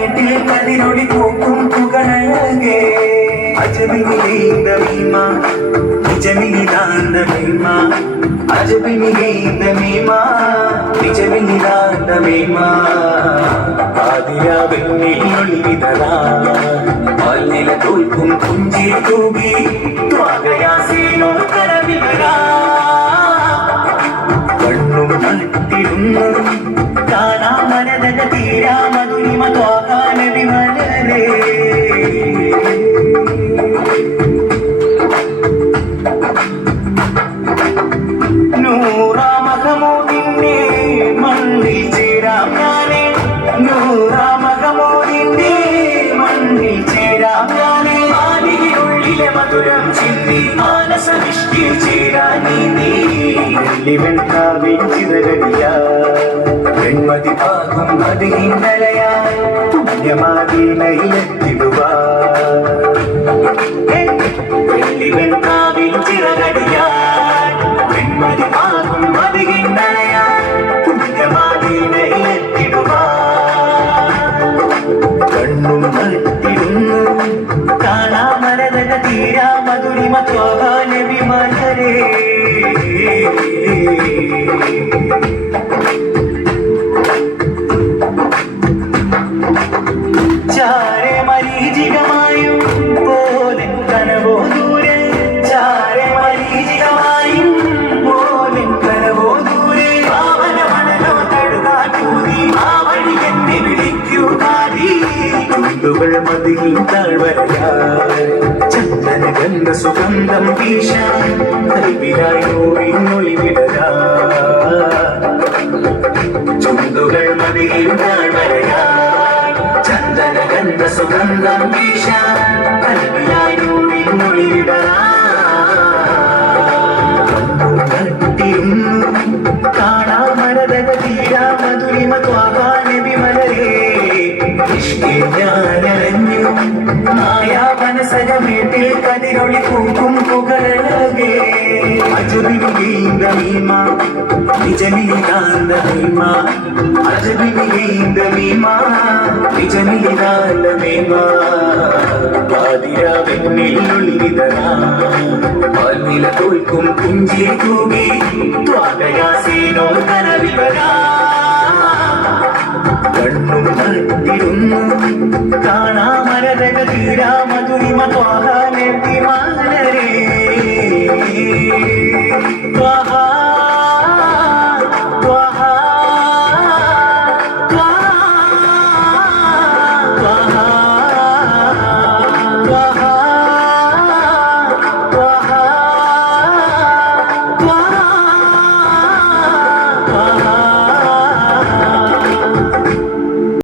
മേട്ടിൽ കതിരൊളി പൂക്കും പുകളഴകേ അജബിനിലേന്ത മീമ നിജമിനിതാന്ത മീമ അജബിനിലേന്ത മീമ നിജമിനിതാന്ത മീമ ആദിരാവെന്നിൽ ഒളിവിതറാ പാൽനില തോൽക്കും കുഞ്ചിൽ തൂകി ത്വാഗയാസീനോ കരവിവരാ കണ്ണും നട്ടിരുന്നു കാണാ മനതക തീരാ മധുരിമ ത്വാഗാന വിമലരേ നൂറാ മഹമൂദിന്റെ മണ്ണിൽ ചേരാം ഞാനേ നൂറാ മഹമൂദിന്റെ മണ്ണിൽ ചേരാം ഞാനേ ആദിയിലുള്ളിലെ മധുരം ചിന്തി മാനസനിഷ്ഠിൽ ചേരാൻ നീ വെള്ളിവെണ്ണാവിൻ ചിറകടിയാ വെൺമതി പാകും മതിഹിന്നലയാ പുണ്യമാതിയിലെത്തിടുവാ വെള്ളിവെണ്ണാവിൻ ചിറകടിയാ വെൺമതി പാകും മതിഹിന്നലയാ പുണ്യമാതിയിലെത്തിടുവാ കണ്ണും നട്ടിടുന്നു കാണാ മരതക തീരാ മധുരിമ ത്വാഗാന വിമലരേ ചാരെ മരീചികമായും പോലെ കനവോ ദൂരെ ചാരെ മരീചികമായും പോലെ കനവോ ദൂരെ പാവന മണലോ തടുകാട്ടൂതി ആ വഴി എന്നെ വിളിക്കൂ കാതി ചുണ്ടുകൾ മതിയിൽ താഴ്വരയാ ചന്ദന ഗന്ധ സുഗന്ധം വീശാൻ കൽവിലായി നൂറിനൊളിവിടരാ ചുണ്ടുകൾ മതിയിൽ താഴ്വരയാ ചന്ദന ഗന്ധ സുഗന്ധം വീശാൻ കൽവിലായി നൂറിനൊളിവിടരാ കണ്ണുനട്ടിരുന്നു കാണാ മരതക തീരാ മധുരിമ ത്വാഗാന വിമലരേ ഇഷ്കിൽ ഞാനറിഞ്ഞു മായാവനസക വീട്ടിൽ കതിരൊളി പൂക്കും പുകളഴകേ അജബിനിലേന്ത മീമ നിജമിനിതാന്ത മീമ അജബിനിലേന്ത മീമ നിജമിനിതാന്ത മീമ പാതിരാവെന്നിൽ ഒളിവിതറാ പാൽനില തോൽക്കും കുഞ്ചിൽ തൂകി ത്വാഗയാസീനോ കരവിവരാ കണ്ണും നട്ടിരുന്നു കാണാ മരതക തീരാ മധുരിമ ത്വാഗാന വിമലരേ